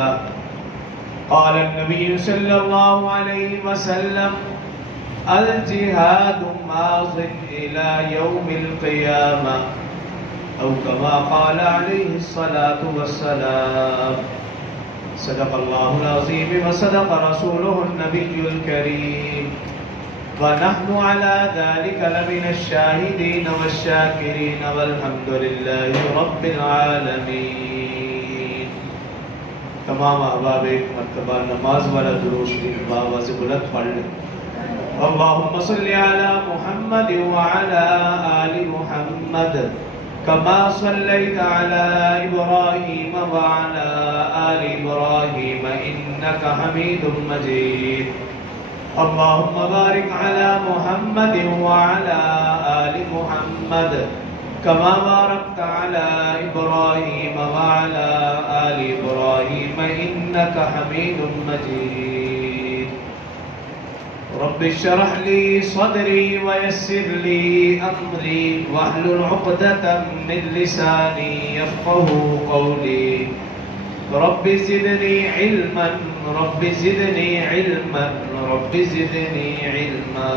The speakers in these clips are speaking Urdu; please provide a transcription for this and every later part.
الله. قال النبي صلى الله عليه وسلم: الجهاد ماض إلى يوم القيامة، أو كما قال عليه الصلاة والسلام. صدق الله العظيم وصدق رسوله النبي الكريم، ونحن على ذلك لمن الشاهدين والشاكرين، والحمد لله رب العالمين. تمام احباب ایک مرتبہ نماز والا درود شریف بآواز بلند پڑھ لیں. اللهم صل على محمد وعلى آل محمد كما صليت على إبراهيم وعلى آل إبراهيم إنك حميد مجيد. اللهم بارك على محمد وعلى آل محمد كما باركت على إبراهيم وعلى آل إبراهيم إنك حميد مجيد. رب اشرح لي صدري ويسر لي أمري واحلل عقدة من لساني يفقهوا قولي. رب زدني علما رب زدني علما رب زدني علما.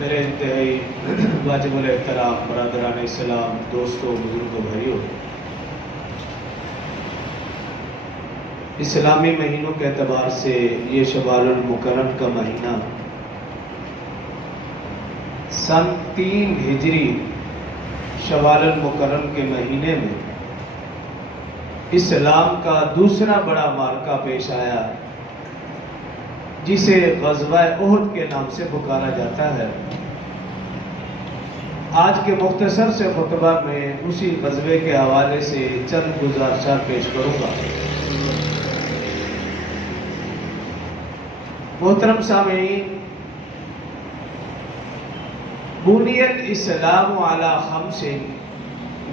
میرے انتہائی واجب الاحترام برادران اسلام، دوستوں، بزرگوں، بھائیوں، اسلامی مہینوں کے اعتبار سے یہ شوال المکرم کا مہینہ سن 3 ہجری شوال المکرم کے مہینے میں اسلام کا دوسرا بڑا معرکہ پیش آیا، جسے غزوہ احد کے نام سے پکارا جاتا ہے. آج کے مختصر سے خطبہ میں اسی غزوے کے حوالے سے چند گزارشات پیش کروں گا. محترم سامعین، بنی الاسلام علی 5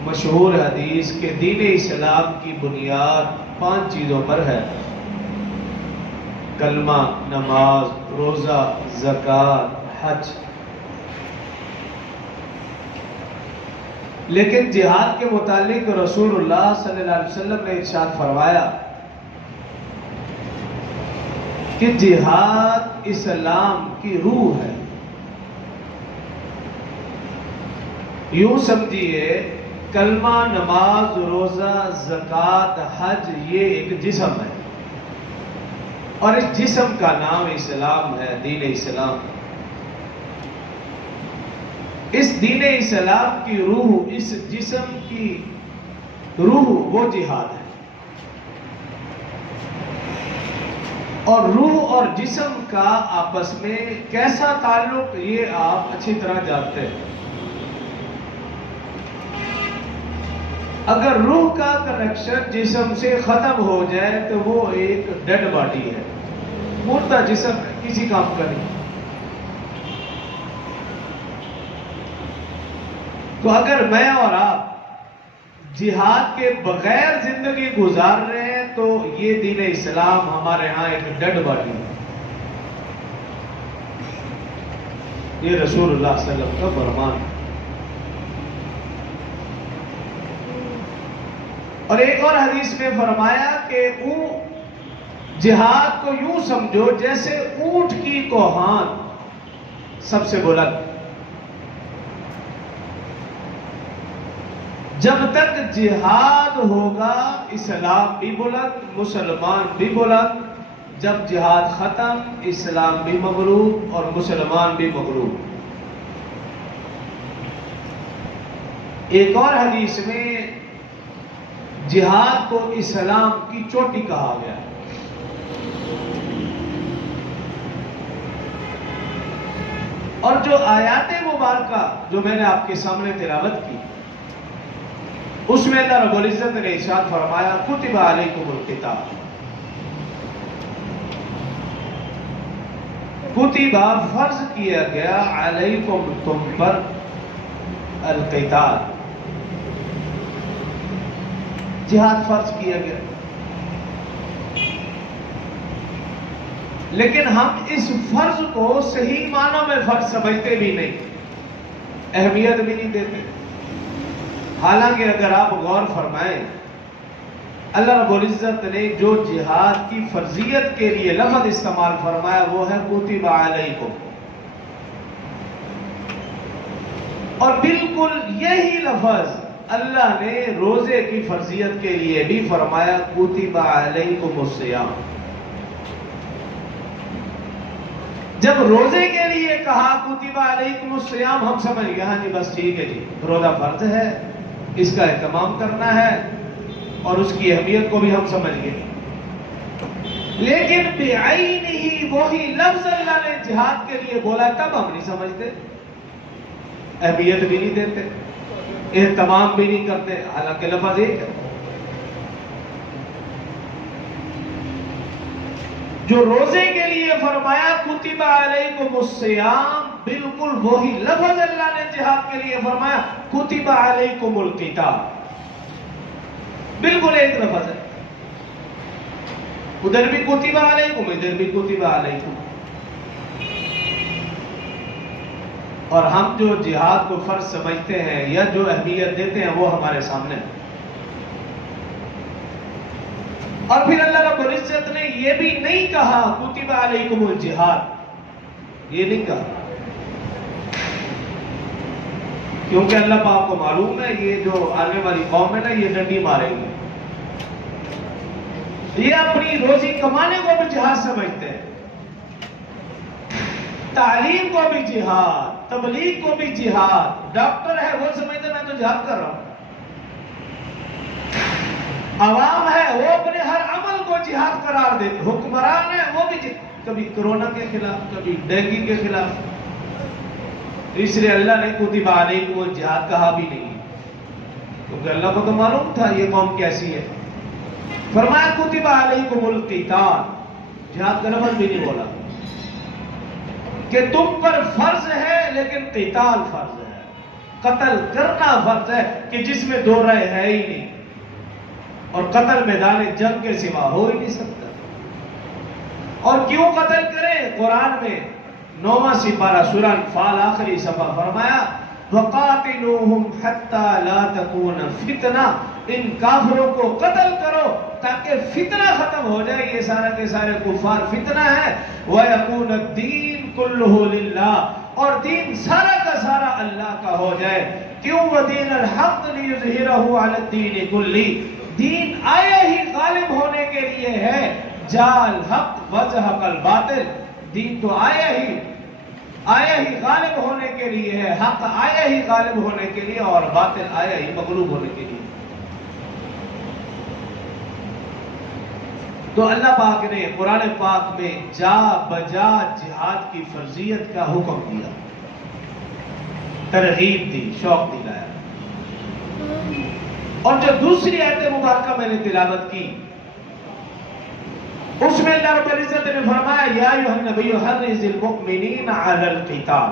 مشہور حدیث کے دین اسلام کی بنیاد 5 چیزوں پر ہے: کلمہ، نماز، روزہ، زکوٰۃ، حج. لیکن جہاد کے متعلق رسول اللہ صلی اللہ علیہ وسلم نے ارشاد فرمایا کہ جہاد اسلام کی روح ہے. یوں سمجھیے، کلمہ، نماز، روزہ، زکوٰۃ، حج یہ ایک جسم ہے، اور اس جسم کا نام اسلام ہے، دین اسلام. اس دین اسلام کی روح، اس جسم کی روح وہ جہاد ہے. اور روح اور جسم کا آپس میں کیسا تعلق، یہ آپ اچھی طرح جانتے ہیں. اگر روح کا کنیکشن جسم سے ختم ہو جائے تو وہ ایک ڈیڈ باڈی ہے، مردہ جسم ہے، کسی کام کا نہیں. تو اگر میں اور آپ جہاد کے بغیر زندگی گزار رہے ہیں تو یہ دین اسلام ہمارے ہاں ایک ڈیڈ باڈی ہے. یہ رسول اللہ صلی اللہ علیہ وسلم کا فرمان ہے. اور ایک اور حدیث میں فرمایا کہ جہاد کو یوں سمجھو جیسے اونٹ کی کوہان سب سے بلند. جب تک جہاد ہوگا اسلام بھی بلند، مسلمان بھی بلند. جب جہاد ختم، اسلام بھی مغلوب اور مسلمان بھی مغلوب. ایک اور حدیث میں جہاد کو اسلام کی چوٹی کہا گیا. اور جو آیات مبارکہ جو میں نے آپ کے سامنے تلاوت کی، اس میں اللہ رب العزت نے ارشاد فرمایا: کتب علیکم القتال. کتب فرض کیا گیا، علیکم تم پر، القتال جہاد فرض کیا گیا. لیکن ہم اس فرض کو صحیح معنوں میں فرض سمجھتے بھی نہیں. اہمیت بھی نہیں دیتے. حالانکہ اگر آپ غور فرمائیں اللہ رب العزت نے جو جہاد کی فرضیت کے لیے لفظ استعمال فرمایا وہ ہے کتب علیکم، اور بالکل یہی لفظ اللہ نے روزے کی فرضیت کے لیے بھی فرمایا کتب علیکم الصیام. جب روزے کے لیے کہا کتب علیکم الصیام ہم سمجھ گئے ہاں جی بس ٹھیک ہے جی روزہ فرض ہے، اس کا اہتمام کرنا ہے اور اس کی اہمیت کو بھی ہم سمجھ گئے. لیکن بعینہ وہی لفظ اللہ نے جہاد کے لیے بولا تب ہم نہیں سمجھتے، اہمیت بھی نہیں دیتے، اہتمام بھی نہیں کرتے، حالانکہ لفظ ایک ہے. جو روزے کے لیے فرمایا کتب علیکم الصیام، بالکل وہی لفظ اللہ نے جہاد کے لیے فرمایا کتب علیکم القتال. بالکل ایک لفظ ہے، ادھر بھی کتب علیکم ادھر بھی کتب علیکم. اور ہم جو جہاد کو فرض سمجھتے ہیں یا جو اہمیت دیتے ہیں وہ ہمارے سامنے ہے. اور پھر اللہ رب العزت نے یہ بھی نہیں کہا کتب علیکم الجہاد، یہ نہیں کہا، کیونکہ اللہ پاک کو معلوم ہے یہ جو آنے والی قوم ہے نا یہ ڈنڈی مارے گی، یہ اپنی روزی کمانے کو بھی جہاد سمجھتے ہیں، تعلیم کو بھی جہاد، تبلیغ کو بھی جہاد. ڈاکٹر ہے وہ سمجھتے میں تو جہاد کر رہا ہوں، عوام ہے وہ اپنے ہر عمل کو جہاد قرار دیتے، حکمران ہے وہ بھی کبھی کرونا کے خلاف کبھی ڈینگی کے خلاف. اس لیے اللہ نے کتب علیکم الجہاد کہا بھی نہیں، کیونکہ اللہ کو تو معلوم تھا یہ قوم کیسی ہے. فرمایا کتب علیکم القتال، جہاد کا لفظ بھی نہیں بولا کہ تم پر فرض ہے، لیکن قتال فرض ہے، قتل کرنا فرض ہے کہ جس میں دو رائے ہے ہی نہیں، اور قتل میدان جنگ کے سوا ہو ہی نہیں سکتا. اور کیوں قتل کریں؟ قرآن میں 9واں سپارہ سورہ انفال آخری صفحہ فرمایا وَقَاتِلُوهُمْ حَتَّى لَا تَكُونَ فِتْنَةٌ، ان کافروں کو قتل کرو تاکہ فتنہ ختم ہو جائے، یہ سارا کے سارے کفار فتنہ ہے. وَيَكُونَ الدِّينُ كُلُّهُ لِلَّهِ، اور دین سارا کا سارا اللہ کا ہو جائے. کیوں؟ وَدِينَ الْحَقِّ لِيُظْهِرَهُ عَلَى الدِّينِ كُلِّهِ، دین آیا ہی غالب ہونے کے لیے ہے. جال حق وزحق الباطل، دین تو آیا ہی غالب ہونے کے لیے ہے، حق آیا ہی غالب ہونے کے لیے اور باطل آیا ہی مغلوب ہونے کے لیے. تو اللہ پاک نے قرآن پاک میں جا بجا جہاد کی فرضیت کا حکم دیا، ترغیب دی، شوق دلایا. اور جو دوسری آیت مبارکہ میں نے تلاوت کی اس میں اللہ رب العزت نے فرمایا یا ایھا النبی حرض المؤمنین علی القتال.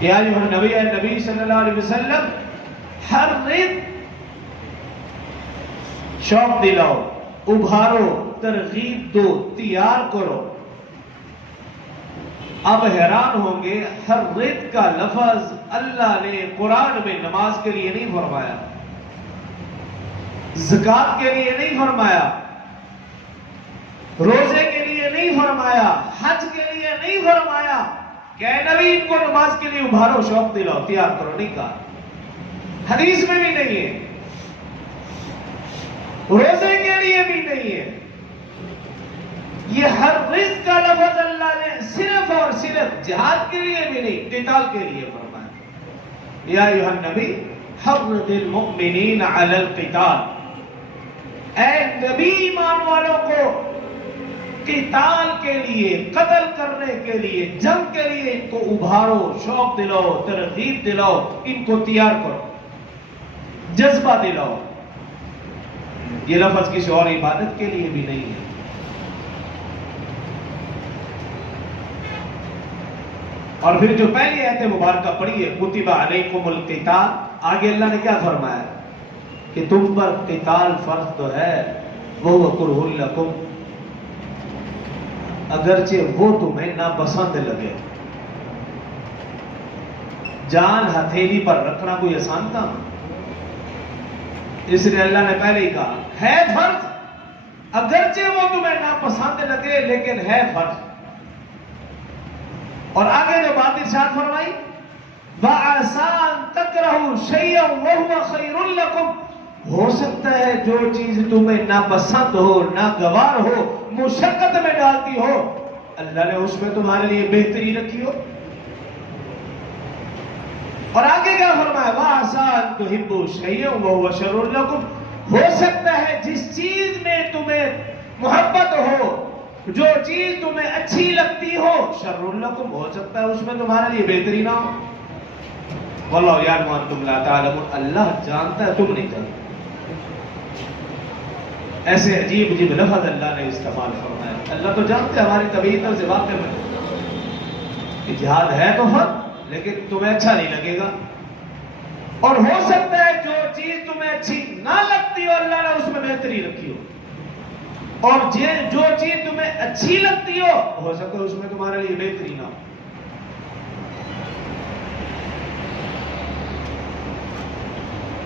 یا ایھا النبی، اے نبی صلی اللہ علیہ وسلم، حرض، شوق دلاؤ، ابھارو، ترغیب دو، تیار کرو. اب حیران ہوں گے حرض کا لفظ اللہ نے قرآن میں نماز کے لیے نہیں فرمایا، زکوٰۃ کے لیے نہیں فرمایا، روزے کے لیے نہیں فرمایا، حج کے لیے نہیں فرمایا کہ اے نبی ان کو نماز کے لیے ابھارو، شوق دلاؤ، تیار کرو، نہیں کہا. حدیث میں بھی نہیں ہے، روزے کے لیے بھی نہیں ہے. یہ ہر رزق کا لفظ اللہ نے صرف اور صرف جہاد کے لیے بھی نہیں، قتال کے لیے فرمایا. یا ایھا النبی حرض المؤمنین علی القتال، اے نبی ایمان والوں کو قتال کے لیے، قتل کرنے کے لیے، جنگ کے لیے ان کو ابھارو، شوق دلاؤ، ترغیب دلاؤ، ان کو تیار کرو، جذبہ دلاؤ. یہ لفظ کسی اور عبادت کے لیے بھی نہیں ہے. اور پھر جو پہلی آیت مبارکہ پڑھی ہے کتب علیکم القتال، آگے اللہ نے کیا فرمایا کہ تم پر قتال فرض تو ہے، وَهُوَ كُرْهٌ لَكُمْ، اگرچہ وہ تمہیں ناپسند لگے. جان ہتھیلی پر رکھنا کوئی آسان کام؟ اس لیے اللہ نے پہلے ہی کہا ہے فرض، اگرچہ وہ تمہیں ناپسند لگے لیکن ہے فرض۔ اور آگے جو بات ارشاد فرمائی وَعَسَىٰ أَن تَكْرَهُوا شَيْئًا وَهُوَ خَيْرٌ لَكُمْ، ہو سکتا ہے جو چیز تمہیں ناپسند ہو، ناگوار ہو، مشقت میں ڈالتی ہو، اللہ نے اس میں تمہارے لیے بہتری رکھی ہو۔ اور آگے کیا فرمایا وَعَسَىٰ أَن تُحِبُّوا شَيْئًا وَهُوَ شَرٌّ لَكُمْ، ہو سکتا ہے جس چیز میں تمہیں محبت ہو، جو چیز تمہیں اچھی لگتی ہو، شَرٌّ لَكُمْ، ہو سکتا ہے اس میں تمہارے لیے بہتری نہ ہو۔ وَاللَّهُ يَعْلَمُ وَأَنْتُمْ لَا تَعْلَمُونَ، اللہ جانتا ہے تم نہیں جانتے۔ ایسے عجیب عجیب لفظ اللہ نے استعمال فرمایا۔ اللہ تو جانتے ہماری طبیعت اور واقع میں کہ جہاد ہے تو فرض لیکن تمہیں اچھا نہیں لگے گا، اور ہو سکتا ہے جو چیز تمہیں اچھی نہ لگتی ہو اللہ نے اس میں بہتری رکھی ہو، اور جو چیز تمہیں اچھی لگتی ہو سکتا ہے اس میں تمہارے لیے بہتری نہ ہو۔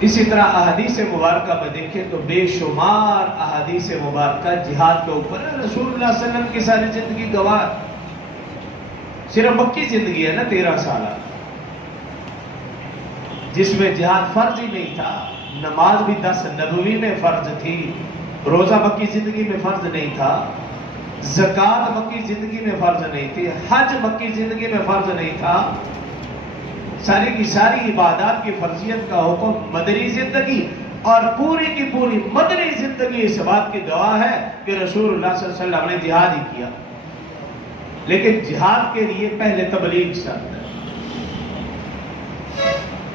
اسی طرح احادیث مبارکہ میں دیکھیں تو بے شمار احادیث مبارکہ جہاد کے اوپر ہے۔ رسول اللہ صلی اللہ علیہ وسلم کی ساری زندگی گواہ، صرف مکی زندگی ہے نا 13 سالہ، جس میں جہاد فرض ہی نہیں تھا، نماز بھی 10 نبوی میں فرض تھی، روزہ مکی زندگی میں فرض نہیں تھا، زکوٰۃ مکی زندگی میں فرض نہیں تھی، حج مکی زندگی میں فرض نہیں تھا، ساری کی ساری عبادات کی فرضیت کا حکم مدنی زندگی، اور پوری کی پوری مدنی زندگی اس بات کی گواہ ہے کہ رسول اللہ صلی اللہ علیہ وسلم نے جہاد ہی کیا۔ لیکن جہاد کے لیے پہلے تبلیغ شرط ہے،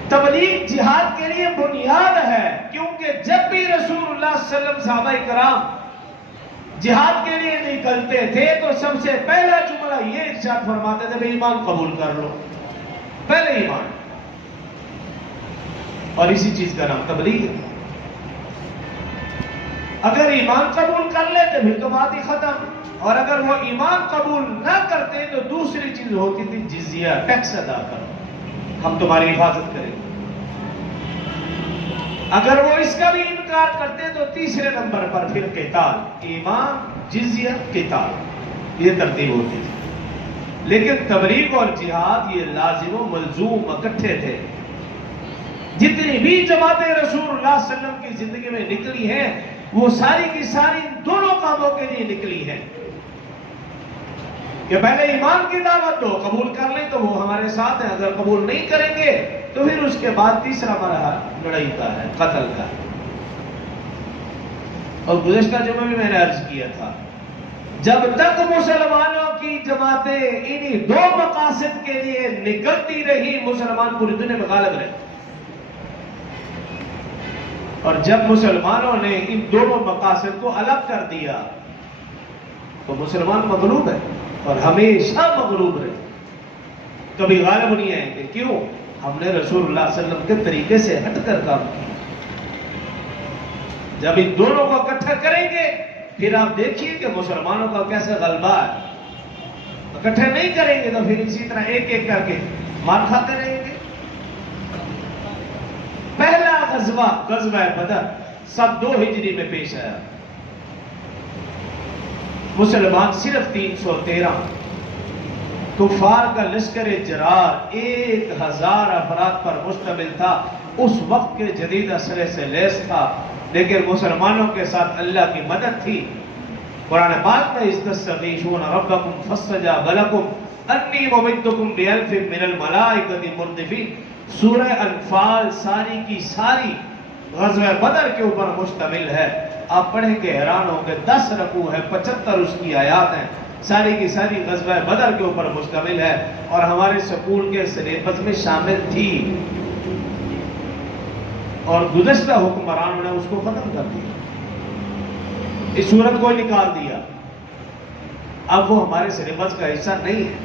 تبلیغ جہاد کے لیے بنیاد ہے، کیونکہ جب بھی رسول اللہ صلی اللہ علیہ وسلم صحابہ کرام جہاد کے لیے نکلتے تھے تو سب سے پہلا جملہ یہ ارشاد فرماتے تھے بھئی ایمان قبول کر لو، پہلے ایمان، اور اسی چیز کا نام تبلیغ ہے۔ اگر ایمان قبول کر لیتے پھر تو بات ہی ختم، اور اگر وہ ایمان قبول نہ کرتے تو دوسری چیز ہوتی تھی جزیہ، ٹیکس ادا کرو، ہم تمہاری حفاظت کریں گے۔ اگر وہ اس کا بھی انکار کرتے تو تیسرے نمبر پر پھر قتال، ایمان، جزیہ، قتال، یہ ترتیب ہوتی تھی۔ لیکن تبلیغ اور جہاد یہ لازم و ملزوم اکٹھے تھے۔ جتنی بھی جماعتیں رسول اللہ صلی اللہ علیہ وسلم کی زندگی میں نکلی ہیں وہ ساری کی ساری دونوں کاموں کے لیے نکلی ہیں، کہ پہلے ایمان کی دعوت دو، قبول کر لیں تو وہ ہمارے ساتھ ہیں، اگر قبول نہیں کریں گے تو پھر اس کے بعد تیسرا مرحلہ لڑائی کا ہے، قتل کا ہے۔ اور گزشتہ جمعہ میں نے عرض کیا تھا جب تک مسلمانوں کی جماعتیں انہی 2 مقاصد کے لیے نکلتی رہی مسلمان پوری دنیا میں غالب رہے، اور جب مسلمانوں نے ان دونوں مقاصد کو الگ کر دیا تو مسلمان مغلوب ہے اور ہمیشہ مغلوب رہے، کبھی غالب نہیں آئیں گے۔ کیوں؟ ہم نے رسول اللہ صلی اللہ علیہ وسلم کے طریقے سے ہٹ کر کام کیا۔ جب ان دونوں کو اکٹھا کریں گے پھر آپ دیکھیے کہ مسلمانوں کا کیسا غلبہ ہے۔ اکٹھے نہیں کریں گے تو پھر اسی طرح ایک ایک کر کے مار کھاتے رہیں گے۔ پہلا غزوہ بدر 2 ہجری میں پیش آیا، مسلمان صرف 313، کفار کا لشکر جرار 1000 افراد پر مشتمل تھا، اس وقت کے جدید اسلحے سے لیس تھا، لیکن مسلمانوں کے ساتھ اللہ کی مدد تھی۔ قرآن پاک میں استستغیثون ربکم فاستجاب لکم انی ممدکم بألف من الملائکۃ مردفین، سورہ انفال ساری کی ساری غزوہ بدر کے اوپر مشتمل ہے۔ آپ پڑھیں گے حیران ہوں گے، 10 رکوع ہے، 75 اس کی آیات ہیں، ساری کی ساری غزوہ بدر کے اوپر مشتمل ہے، اور ہمارے سکول کے سلیبس میں شامل تھی، اور گزشتہ حکمرانوں نے اس کو ختم کر دیا، اس صورت کو نکال دیا، اب وہ ہمارے سلیبس کا حصہ نہیں ہے۔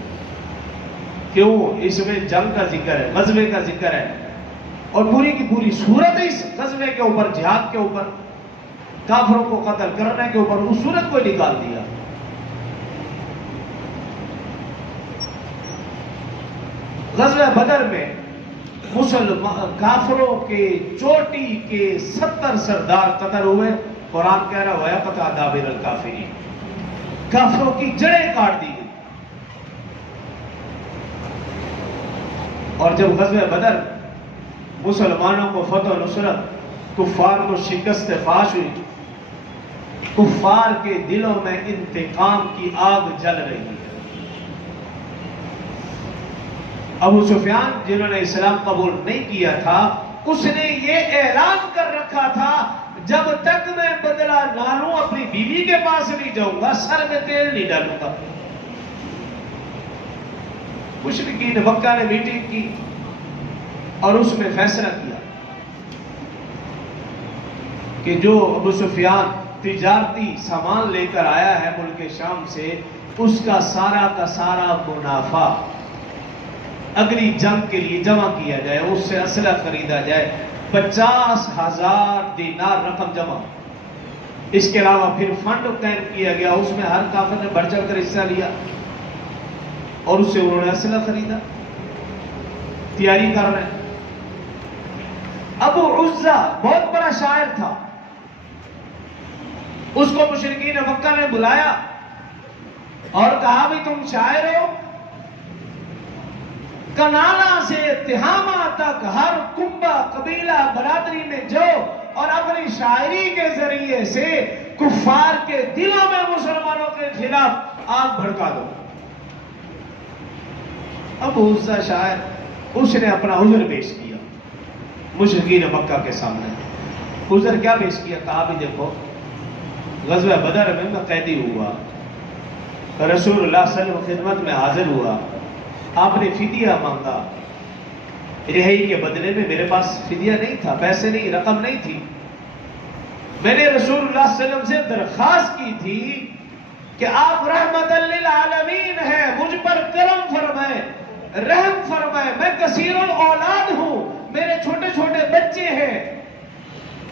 کیوں؟ اس میں جنگ کا ذکر ہے، غزوے کا ذکر ہے، اور پوری کی پوری صورت اس غزوے کے اوپر، جہاد کے اوپر، کافروں کو قتل کرنے کے اوپر، اس صورت کو نکال دیا۔ غزوہ بدر میں کافروں کے چوٹی کے 70 سردار قتل ہوئے. قرآن کہہ رہا وَيَقْطَعُ دَابِرَ الْكَافِرِينَ. کافروں کی جڑیں کاٹ دی گئی. اور جب غزوہ بدر مسلمانوں کو فتح و نصرت، کفار کو شکست فاش ہوئی، کفار کے دلوں میں انتقام کی آگ جل رہی ہے. ابو سفیان جنہوں نے اسلام قبول نہیں کیا تھا، اس نے یہ اعلان کر رکھا تھا جب تک میں بدلہ نہ لوں اپنی بیوی کے پاس نہیں جاؤں گا، سر میں تیل نہیں ڈالوں گا. مشرکین مکہ نے میٹنگ کی اور اس میں فیصلہ کیا کہ جو ابو سفیان تجارتی سامان لے کر آیا ہے ملک شام سے، اس کا سارا منافع اگلی جنگ کے لیے جمع کیا جائے، اس سے اسلحہ خریدا جائے. 50,000 دینار رقم جمع. اس کے علاوہ پھر فنڈ قائم کیا گیا، اس میں ہر کافر نے بڑھ چڑھ کر حصہ لیا اور اس سے انہوں نے اسلحہ خریدا. تیاری کر رہے ہیں. ابو عزہ بہت بڑا شاعر تھا، اس کو مشرکین مکہ نے بلایا اور کہا بھی تم شاعر ہو، کنانا سے تہامہ تک ہر کنبہ قبیلہ برادری میں جاؤ اور اپنی شاعری کے ذریعے سے کفار کے دلوں میں مسلمانوں کے خلاف آگ بھڑکا دو. ابو عزہ شاعر، اس نے اپنا عذر پیش کیا مشرکین مکہ کے سامنے. عذر کیا پیش کیا؟ کہا بھی دیکھو غزوہ بدر میں قیدی ہوا، رسول اللہ صلی اللہ علیہ وسلم خدمت میں حاضر ہوا، آپ نے فدیہ مانگا، رہائی کے بدلے میں میرے پاس فدیہ نہیں تھا، پیسے نہیں، رقم نہیں تھی. میں نے رسول اللہ صلی اللہ علیہ وسلم سے درخواست کی تھی کہ آپ رحمت للعالمین ہیں، مجھ پر کرم فرمائیں، رحم فرمائیں. میں کثیر الاولاد ہوں، میرے چھوٹے چھوٹے بچے ہیں،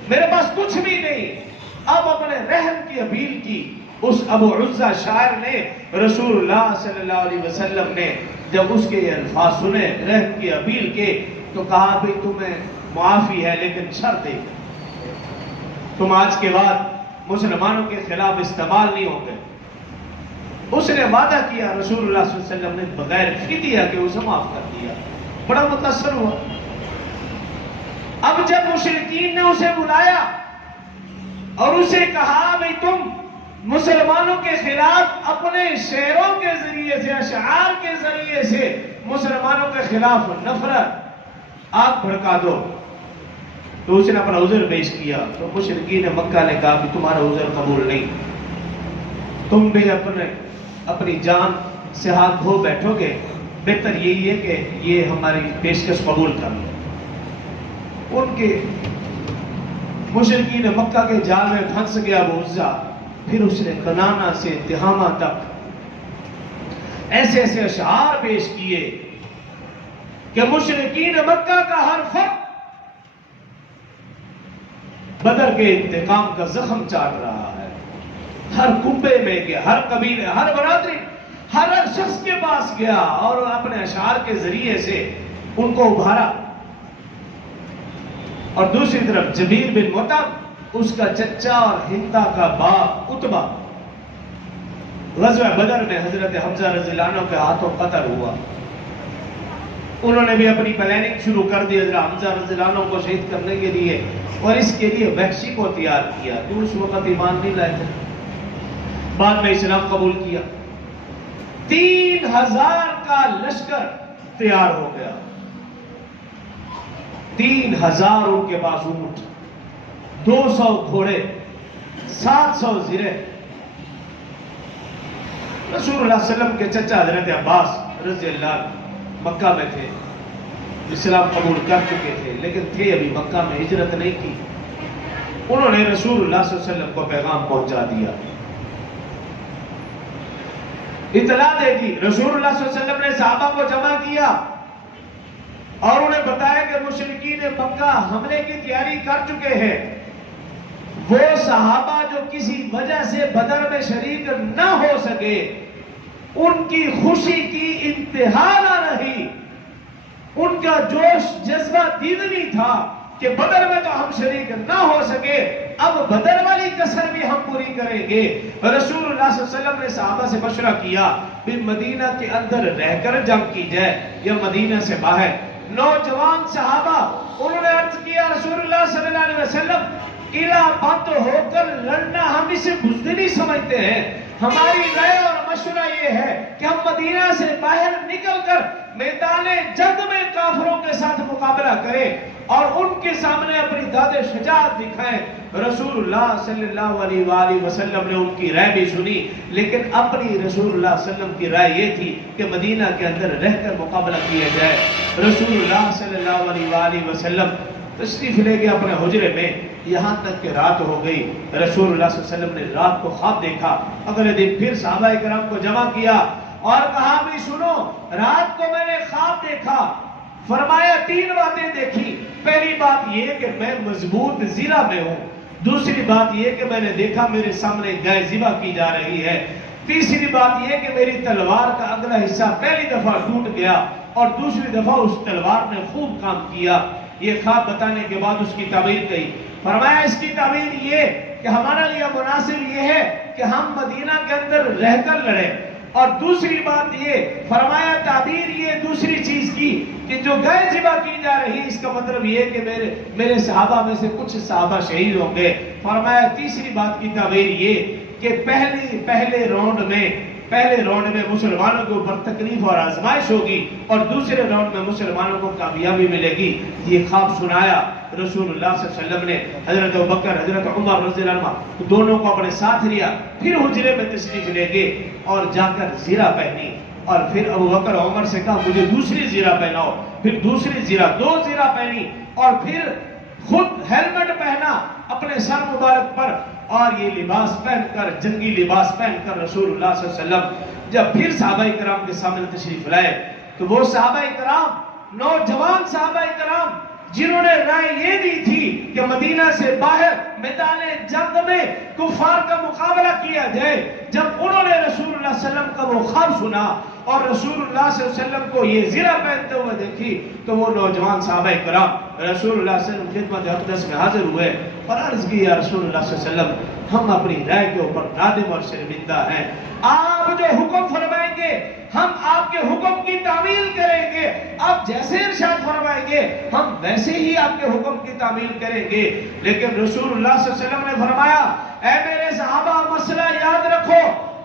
میرے پاس کچھ بھی نہیں. اب اپنے رحم کی اپیل کی. اس ابو عزہ شاعر نے رسول اللہ صلی اللہ علیہ وسلم نے جب اس کے یہ الفاظ سنے، رحم کی اپیل کے، تو کہا بھی تمہیں معافی ہے لیکن شرط ہے، تم آج کے بعد مسلمانوں کے خلاف استعمال نہیں ہوں گے. اس نے وعدہ کیا، رسول اللہ صلی اللہ علیہ وسلم نے بغیر فدیہ کے اسے معاف کر دیا. بڑا متاثر ہوا. اب جب مشرکین نے اسے بلایا اور اسے کہا بھئی تم مسلمانوں کے خلاف اپنے شعروں کے ذریعے سے، اشعار کے ذریعے سے مسلمانوں کے خلاف نفرت، آگ بھڑکا دو، تو اس نے اپنا عذر پیش کیا. تو مشرکین مکہ نے کہا کہ تمہارا عذر قبول نہیں، تم بھی اپنی جان سے ہاتھ دھو بیٹھو گے، بہتر یہی ہے کہ یہ ہماری پیشکش قبول کر لو. ان کے مشرکین مکہ کے جال میں پھنس گیا ابو عزہ. پھر اس نے کنانا سے تہامہ تک ایسے ایسے اشعار پیش کیے کہ مشرکین مکہ کا ہر فرد بدر کے انتقام کا زخم چاٹ رہا ہے. ہر کنبے میں گیا، ہر قبیلے، ہر برادری، ہر شخص کے پاس گیا اور اپنے اشعار کے ذریعے سے ان کو ابھارا. اور دوسری طرف جبیر بن مطعم، اس کا چچا اور ہندا کا باپ عتبہ، غزوہ بدر میں حضرت حمزہ رضی اللہ عنہ کے ہاتھوں قتل ہوا. انہوں نے بھی اپنی پلاننگ شروع کر دی حضرت حمزہ رضی اللہ عنہ کو شہید کرنے کے لیے، اور اس کے لیے وحشی کو تیار کیا جو اس وقت ایمان نہیں لائے تھے. بعد میں اسلام قبول کیا. 3000 کا لشکر تیار ہو گیا. 3000 ان کے پاس اونٹ، 200 گھوڑے، 700 زرے. رسول اللہ صلی اللہ علیہ وسلم کے چچا حضرت عباس رضی اللہ عنہ مکہ میں تھے، اسلام قبول کر چکے تھے لیکن تھے ابھی مکہ میں، ہجرت نہیں کی. انہوں نے رسول اللہ صلی اللہ علیہ وسلم کو پیغام پہنچا دیا، اطلاع دے دی. رسول اللہ صلی اللہ علیہ وسلم نے صحابہ کو جمع کیا اور انہیں بتایا کہ مشرکین مکہ حملے کی تیاری کر چکے ہیں. وہ صحابہ جو کسی وجہ سے بدر میں شریک نہ ہو سکے، ان کی خوشی کی انتہا نہ رہی. ان کا جوش جذبہ دیدنی تھا کہ بدر میں تو ہم شریک نہ ہو سکے، اب بدر والی کسر بھی ہم پوری کریں گے۔ رسول اللہ صلی اللہ علیہ وسلم نے صحابہ سے مشورہ کیا بھی مدینہ کے اندر رہ کر جنگ کی جائے یا مدینہ سے باہر۔ نوجوان صحابہ انہوں نے عرض کیا رسول اللہ صلی اللہ علیہ وسلم، قلعہ بند ہو کر لڑنا ہم اسے بزدلی سمجھتے ہیں، ہماری رائے اور مشورہ یہ ہے کہ ہم مدینہ سے باہر نکل کر میدان جنگ میں کافروں کے ساتھ مقابلہ کریں اور ان کے سامنے اپنی داد شجاعت دکھائیں۔ رسول اللہ صلی اللہ علیہ وآلہ وسلم نے ان کی رائے بھی سنی، لیکن اپنی رسول اللہ صلی اللہ علیہ وسلم کی رائے یہ تھی کہ مدینہ کے اندر رہ کر مقابلہ کیا جائے۔ رسول اللہ صلی اللہ علیہ وآلہ وسلم تشریف لے گئے اپنے حجرے میں، یہاں تک کہ رات ہو گئی۔ رسول اللہ صلی اللہ علیہ وسلم نے رات کو خواب دیکھا، اگلے دن پھر صحابہ کرام کو جمع کیا اور کہا بھی سنو، رات کو میں نے خواب دیکھا، فرمایا 3 باتیں دیکھی۔ پہلی بات یہ کہ میں مضبوط زرہ میں ہوں، دوسری بات یہ کہ میں نے دیکھا میرے سامنے گائے ذبح کی جا رہی ہے، تیسری بات یہ کہ میری تلوار کا اگلا حصہ پہلی دفعہ ٹوٹ گیا اور دوسری دفعہ اس تلوار نے خوب کام کیا۔ یہ خواب بتانے کے بعد اس کی تعبیر کہی، فرمایا اس کی تعبیر یہ کہ ہمارا لیے مناسب یہ ہے کہ ہم مدینہ کے اندر رہ کر لڑیں، اور دوسری بات یہ فرمایا تعبیر یہ دوسری چیز کی کہ جو گائے ذبح کی جا رہی ہے اس کا مطلب یہ کہ میرے صحابہ میں سے کچھ صحابہ شہید ہوں گے۔ فرمایا تیسری بات کی تعبیر یہ کہ پہلے راؤنڈ میں مسلمانوں کو بر تکلیف اور آزمائش ہوگی اور دوسرے راؤنڈ میں مسلمانوں کو کامیابی ملے گی۔ یہ خواب سنایا رسول اللہ صلی اللہ علیہ وسلم نے۔ حضرت ابوبکر حضرت عمر رضی اللہ عنہ دونوں کو اپنے ساتھ لیا، پھر حجرے میں تشریف لے گئے اور جا کر زرہ پہنی، اور پھر ابوبکر عمر سے کہا مجھے دوسری زرہ پہناؤ، پھر دوسری زرہ، 2 زرہ پہنی، اور پھر خود ہیلمٹ پہنا اپنے سر مبارک پر، اور یہ لباس پہن کر، جنگی لباس پہن کر رسول اللہ صلی اللہ علیہ وسلم جب پھر صحابہ کرام کے سامنے تشریف لائے تو وہ صحابہ کرام، نوجوان صحابہ کرام جنہوں نے رائے یہ دی تھی کہ مدینہ سے باہر میدان جنگ میں کفار کا مقابلہ کیا جائے، جب انہوں نے رسول اللہ صلی اللہ علیہ وسلم کا وہ خواب سنا اور رسول اللہ صلی اللہ علیہ وسلم کو یہ زرہ پہنتے ہوئے دیکھی تو وہ نوجوان صحابہ کرام رسول اللہ صلی اللہ علیہ وسلم خدمت اقدس میں حاضر ہوئے اور عرض کی یا رسول اللہ صلی اللہ علیہ وسلم ہم اپنی رائے کے اوپر نادم اور شرمندہ ہیں، آپ جو حکم فرمائیں گے ہم آپ کے حکم کی تعمیل کریں گے، آپ جیسے ارشاد فرمائیں گے ہم ویسے ہی آپ کے حکم کی تعمیل کریں گے۔ لیکن رسول اللہ صلی اللہ علیہ وسلم نے فرمایا اے میرے صحابہ مسئلہ یاد رکھو،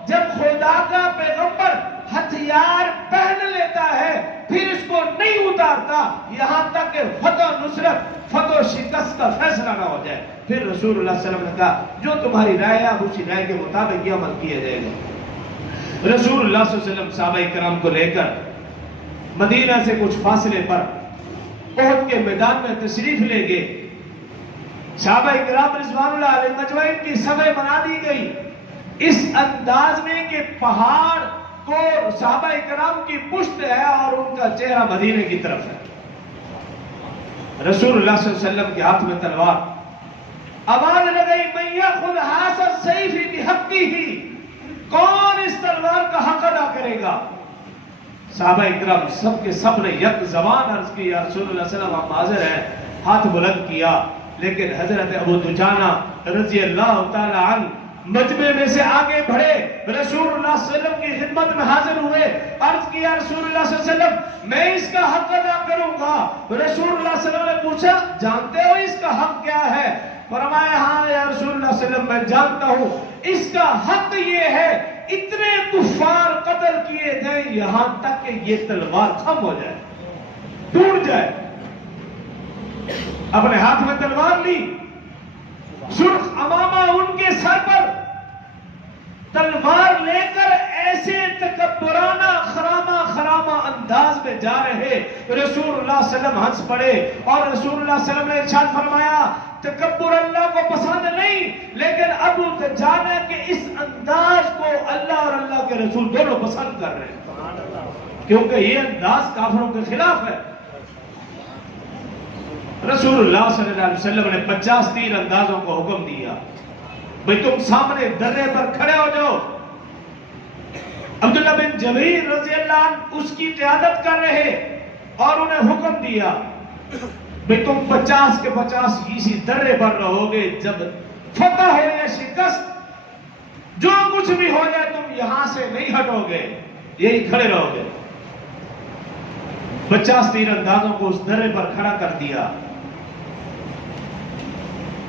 جب خدا کا پیغمبر ہتھیار پہن لیتا ہے پھر اس کو نہیں اتارتا یہاں تک کہ فتح نصرت، فتح و شکست کا فیصلہ نہ ہو جائے۔ پھر رسول اللہ صلی اللہ علیہ وسلم نے کہا جو تمہاری رائے ہے اسی رائے کے مطابق یہ عمل کیا جائے گا۔ رسول اللہ صلی اللہ علیہ وسلم صحابہ کرام کو لے کر مدینہ سے کچھ فاصلے پر احد کے میدان میں تشریف لے گئے۔ صحابہ کرام رضوان اللہ علیہ مجمعین کی صفیں بنا دی گئی اس انداز میں کہ پہاڑ کو صحابہ کرام کی پشت ہے اور ان کا چہرہ مدینے کی طرف ہے۔ رسول اللہ صلی اللہ علیہ وسلم کے ہاتھ میں تلوار، آواز لگئی من یأخذ ھذا السیف بحقہ، کون اس تلوار کا حق ادا کرے گا؟ صحابہ اکرام سب کے سب نے یک زبان عرض کی یا رسول اللہ صلی اللہ علیہ وسلم ہم حاضر ہیں، ہاتھ بلند کیا۔ لیکن حضرت ابو دجانہ رضی اللہ تعالی عنہ مجمع میں سے آگے بڑھے، رسول اللہ صلی اللہ علیہ وسلم کی خدمت میں حاضر ہوئے، عرض کیا رسول اللہ صلی اللہ علیہ وسلم میں اس کا حق ادا کروں گا۔ رسول اللہ صلی اللہ علیہ وسلم نے پوچھا جانتے ہو اس کا حق کیا ہے؟ فرمایا ہاں یا رسول اللہ صلی اللہ علیہ وسلم میں جانتا ہوں، اس کا حق یہ ہے اتنے کفار قتل کیے جائیں یہاں تک کہ یہ تلوار خم ہو جائے، ٹوٹ جائے۔ اپنے ہاتھ میں تلوار لی، سرخ امامہ ان کے سر پر، تلوار لے کر ایسے تکبرانہ خرامہ انداز میں جا رہے۔ رسول اللہ صلی اللہ علیہ وسلم ہنس پڑے اور رسول اللہ صلی اللہ علیہ وسلم نے ارشاد فرمایا تکبر اللہ کو پسند نہیں، لیکن ابو دجانہ کے اس انداز کو اللہ اور اللہ کے رسول دونوں پسند کر رہے ہیں کیونکہ یہ انداز کافروں کے خلاف ہے۔ رسول اللہ صلی اللہ علیہ وسلم نے 50 تیر اندازوں کو حکم دیا بھئی تم سامنے درے پر کھڑے ہو جاؤ۔ عبداللہ بن جبیر رضی اللہ عنہ اس کی قیادت کر رہے اور انہیں حکم دیا کہ تم 50 کے 50 اسی درے پر رہو گے، جب فتح ہو یا شکست جو کچھ بھی ہو جائے تم یہاں سے نہیں ہٹو گے، یہی کھڑے رہو گے۔ 50 تیر اندازوں کو اس درے پر کھڑا کر دیا۔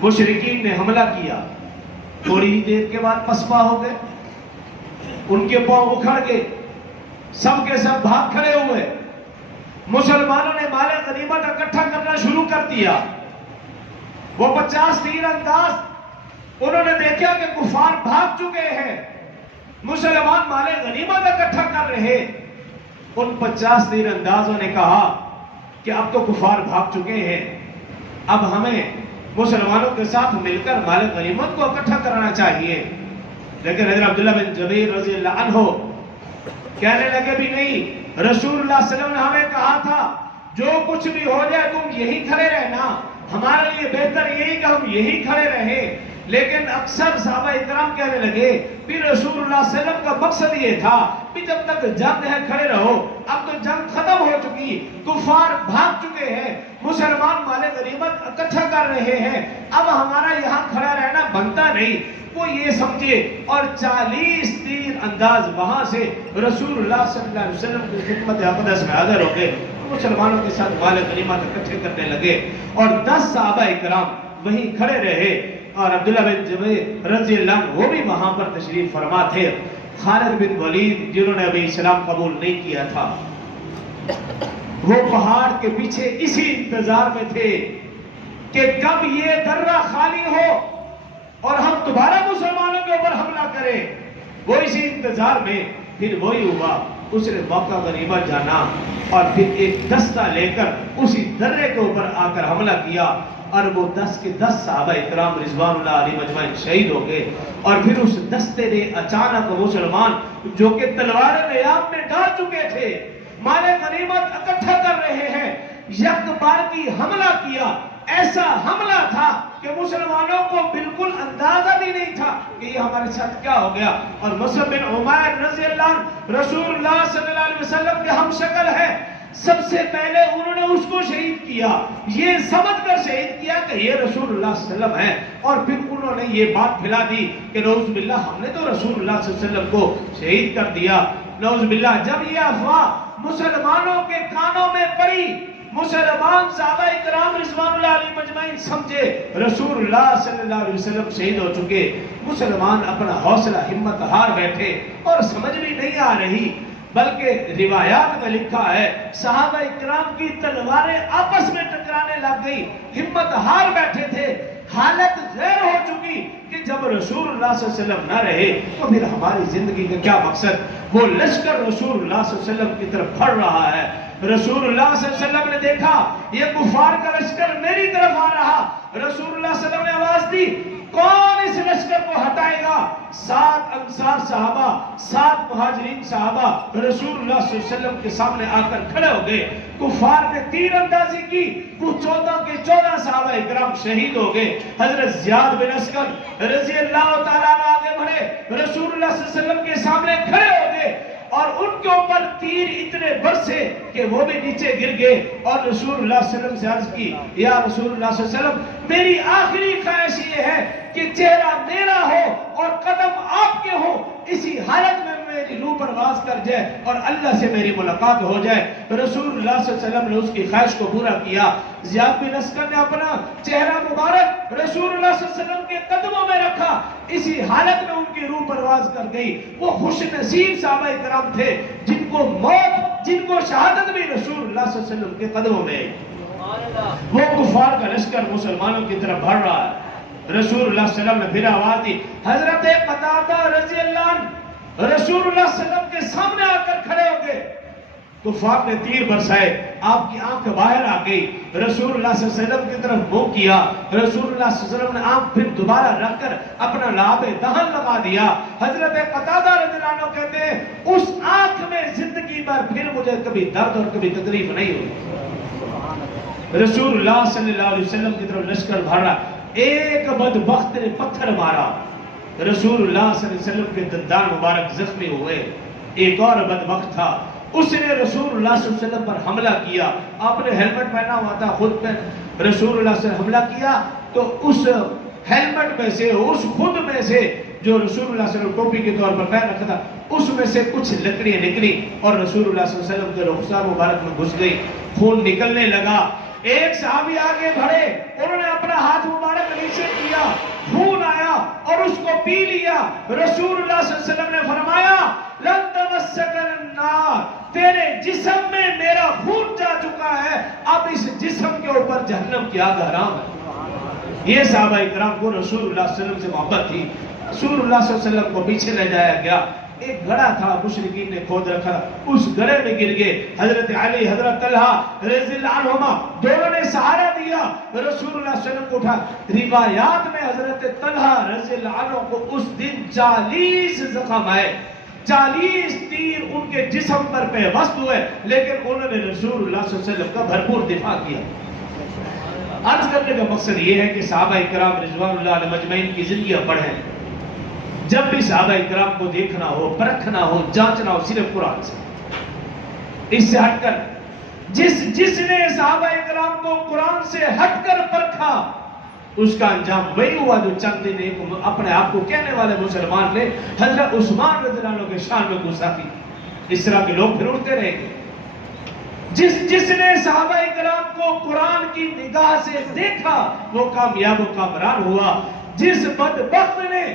مشرکین نے حملہ کیا، تھوڑی ہی دیر کے بعد پسپا ہو گئے، ان کے پاؤں اکھڑ گئے، سب کے سب بھاگ کھڑے ہوئے۔ مسلمانوں نے مال غنیمت اکٹھا کرنا شروع کر دیا۔ وہ 50 تیر انداز انہوں نے دیکھا کہ کفار بھاگ چکے ہیں، مسلمان مال غنیمت اکٹھا کر رہے۔ ان 50 تیر اندازوں نے کہا کہ اب تو کفار بھاگ چکے ہیں، اب ہمیں مسلمانوں کے ساتھ مل کر مال غنیمت کو اکٹھا کرنا چاہیے۔ لیکن حضرت عبداللہ بن جبیر رضی اللہ عنہ کہنے لگے بھی نہیں، رسول اللہ صلی اللہ علیہ وسلم نے ہمیں کہا تھا جو کچھ بھی ہو جائے تم یہی کھڑے رہنا، ہمارے لیے بہتر یہی کہ ہم یہی کھڑے رہیں۔ لیکن اکثر صحابہ اکرام کہنے لگے پھر رسول اللہ صلی اللہ علیہ وسلم کا مقصد یہ تھا کہ جب تک جنگ ہے کھڑے رہو، اب تو جنگ ختم ہو چکی، کفار بھاگ چکے ہیں، مسلمان مال غنیمت اکٹھا کر رہے ہیں، اب ہمارا یہاں کھڑا رہنا بنتا نہیں۔ وہ یہ سمجھے اور 40 تیر انداز وہاں سے رسول اللہ صلی اللہ علیہ وسلم کی خدمت اقدس میں حاضر ہو گئے، مسلمانوں کے ساتھ مال غنیمت اکٹھے کرنے لگے، اور 10 صحابہ اکرام وہیں کھڑے رہے، اور عبداللہ بن جبیر رضی اللہ عنہ وہ بھی وہاں پر تشریف فرما تھے۔ خالد بن ولید جنہوں نے ابھی اسلام قبول نہیں کیا تھا، وہ پہاڑ کے پیچھے اسی انتظار میں تھے کہ کب یہ درہ خالی ہو اور ہم دوبارہ مسلمانوں کے اوپر حملہ کریں۔ وہ اسی انتظار میں پھر وہی ہوا، اس نے موقع غنیمت جانا اور پھر ایک دستہ لے کر اسی درے کے اوپر آ کر حملہ کیا، اور وہ 10 کے 10 صحابہ اکرام رضوان اللہ علیہ مجمعین شہید ہو گئے۔ اور پھر اس دستے نے اچانک مسلمان جو کہ تلواریں نیام میں ڈال چکے تھے، مال غنیمت اکٹھا کر رہے ہیں، یک بار کی حملہ کیا۔ ایسا حملہ تھا کہ مسلمانوں کو بالکل اندازہ بھی نہیں تھا کہ یہ ہمارے ساتھ کیا ہو گیا۔ اور مصعب بن عمیر رضی اللہ عنہ رسول اللہ صلی اللہ علیہ وسلم کے ہم شکل ہے، سب سے پہلے انہوں نے اس کو شہید کیا، یہ سمجھ کر شہید کیا کہ یہ رسول اللہ صلی اللہ علیہ وسلم ہے، اور پھر انہوں نے یہ بات پھیلا دی کہ نعوذ باللہ ہم نے تو رسول اللہ صلی اللہ علیہ وسلم کو شہید کر دیا، نعوذ باللہ۔ جب یہ افواہ مسلمانوں کے کانوں میں پڑی، مسلمان صحابہ اکرام رضوان اللہ علیہ مجمعین سمجھے رسول اللہ صلی اللہ علیہ وسلم شہید ہو چکے، مسلمان اپنا حوصلہ ہمت ہار بیٹھے، اور سمجھ بھی نہیں آ رہی، بلکہ روایات میں لکھا ہے صحابہ اکرام کی تلواریں آپس میں ٹکرانے لگ گئی، ہمت ہار بیٹھے تھے، حالت غیر ہو چکی کہ جب رسول اللہ صلی اللہ علیہ وسلم نہ رہے تو پھر ہماری زندگی کا کیا مقصد۔ وہ لشکر رسول اللہ صلی اللہ علیہ وسلم کی طرف بڑھ رہا ہے، رسول اللہ صلی اللہ علیہ وسلم نے دیکھا یہ کفار کا لشکر میری طرف آ رہا، رسول اللہ صلی اللہ علیہ وسلم نے آواز دی کون اس لشکر کو ہٹائے گا؟ 7 انصار صحابہ، 7 مہاجرین صحابہ رسول اللہ صلی اللہ علیہ وسلم کے سامنے آ کر کھڑے ہو گئے۔ کفار نے تیر اندازی کی، وہ 14 کے 14 صحابہ اکرام شہید ہو گئے۔ حضرت زیاد بن اسکر رضی اللہ تعالیٰ عنہ آگے بڑھے، رسول اللہ صلی اللہ علیہ وسلم کے سامنے کھڑے ہو گئے، اور ان کے اوپر تیر اتنے برسے کہ وہ بھی نیچے گر گئے، اور رسول اللہ صلی اللہ علیہ وسلم سے عرض کی یا رسول اللہ صلی اللہ علیہ وسلم میری آخری خواہش یہ ہے کہ چہرہ میرا ہو اور قدم آپ کے ہو، اسی حالت میں میری روح پرواز کر جائے اور اللہ سے میری ملاقات ہو جائے۔ رسول اللہ صلی اللہ علیہ وسلم نے اس کی خواہش کو پورا کیا۔ زیاد بن اسکر نے اپنا چہرہ مبارک رسول اللہ صلی اللہ علیہ وسلم کے قدموں میں رکھا، اسی حالت میں ان کی روح پرواز کر گئی۔ وہ خوش نصیب صحابہ اکرام تھے جن کو موت، جن کو شہادت بھی رسول اللہ صلی اللہ علیہ وسلم کے قدموں میں آئی۔ وہ کفار کا لشکر مسلمانوں کی طرف بڑھ رہا ہے، رسول اللہ صلی اللہ علیہ وسلم نے پھر آواز دی، حضرت قتادہ رضی اللہ عنہ رسول اللہ صلی اللہ علیہ وسلم کے سامنے آ کر کھڑے ہو گئے، کفار نے تیر برسائے، آپ کی آنکھ باہر آ گئی، رسول اللہ صلی اللہ علیہ وسلم کی طرف منہ کیا، رسول اللہ صلی اللہ علیہ وسلم نے آنکھ پھر دوبارہ رکھ کر اپنا لعاب دہن لگا دیا۔ حضرت قتادہ رضی اللہ عنہ کہتے ہیں اس آنکھ میں زندگی بھر پھر مجھے کبھی درد اور کبھی تکلیف نہیں ہوئی۔ رسول اللہ صلی اللہ علیہ وسلم کی طرف لشکر بھاڑا، ایک بدبخت نے پتھر مارا، رسول اللہ صلی اللہ علیہ وسلم کے دندان مبارک زخمی ہوئے۔ ایک اور بدبخت تھا، اس نے رسول اللہ صلی اللہ علیہ وسلم پر حملہ کیا. آپ نے ہیلمٹ پہنا ہوا تھا, خود پہ رسول اللہ سے حملہ کیا تو اس ہیلمٹ میں سے, اس خود میں سے جو رسول اللہ صلی اللہ علیہ وسلم ٹوپی کے طور پر پہن رکھا تھا, اس میں سے کچھ لکڑیاں نکلی اور رسول اللہ صلی اللہ علیہ وسلم کے رخسار مبارک میں گھس گئی, خون نکلنے لگا. ایک صحابی آگے بڑھے, انہوں نے اپنا ہاتھ مبارک نیچے کیا, خون آیا اور اس کو پی لیا. رسول اللہ صلی اللہ علیہ وسلم نے فرمایا لن تمسک النار, تیرے جسم میں میرا خون جا چکا ہے, اب اس جسم کے اوپر جہنم کی آگ حرام ہے. یہ صحابہ اکرام کو رسول اللہ صلی اللہ علیہ وسلم سے محبت تھی. رسول اللہ صلی اللہ علیہ وسلم کو پیچھے لے جایا گیا. ایک گڑھا تھا, مشرکین نے کھود رکھا, اس گڑھے میں گر گئے. حضرت علی, حضرت طلحہ رضی اللہ عنہما دونوں نے سہارا دیا, رسول اللہ صلی اللہ علیہ وسلم کو اٹھا. روایات میں حضرت طلحہ رضی اللہ عنہ کو اس دن 40 زخم آئے, 40 تیر ان کے جسم پر پیوست ہوئے, لیکن انہوں نے رسول اللہ صلی اللہ علیہ وسلم کا بھرپور دفاع کیا. عرض کرنے کا مقصد یہ ہے کہ صحابہ اکرام رضوان اللہ علیہ مجمعین کی زندگیاں پڑھیں. جب بھی صحابہ اکرام کو دیکھنا ہو, پرکھنا ہو, جانچنا ہو, صرف قرآن سے, اس سے ہٹ کر. جس نے صحابہ اکرام کو قرآن سے ہٹ کر پرکھا, اس کا انجام وہی ہوا جو چند دن اپنے آپ کو کہنے والے مسلمان نے حضرت عثمان رضی اللہ عنہ کے شان میں گستاخی. اس طرح کے لوگ پھر اٹھتے رہیں گے. جس نے صحابہ اکرام کو قرآن کی نگاہ سے دیکھا وہ کامیاب و کامران ہوا. جس بدبخت نے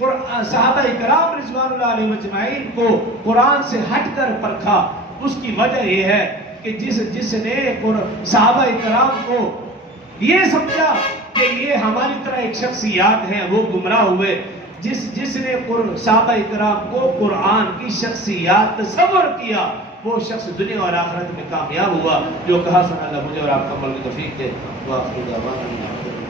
صحابہ اکرام رضوان اللہ علیہ مجمعین کو قرآن سے ہٹ کر پرکھا, اس کی وجہ یہ ہے کہ جس نے صحابہ اکرام کو یہ سمجھا کہ یہ ہماری طرح ایک شخصیات ہیں, وہ گمراہ ہوئے. جس نے صحابہ اکرام کو قرآن کی شخصیات تصور کیا, وہ شخص دنیا اور آخرت میں کامیاب ہوا. جو کہا سنا اللہ مجھے اور آپ کا عمل کی توفیق دے. وآخر دعوانا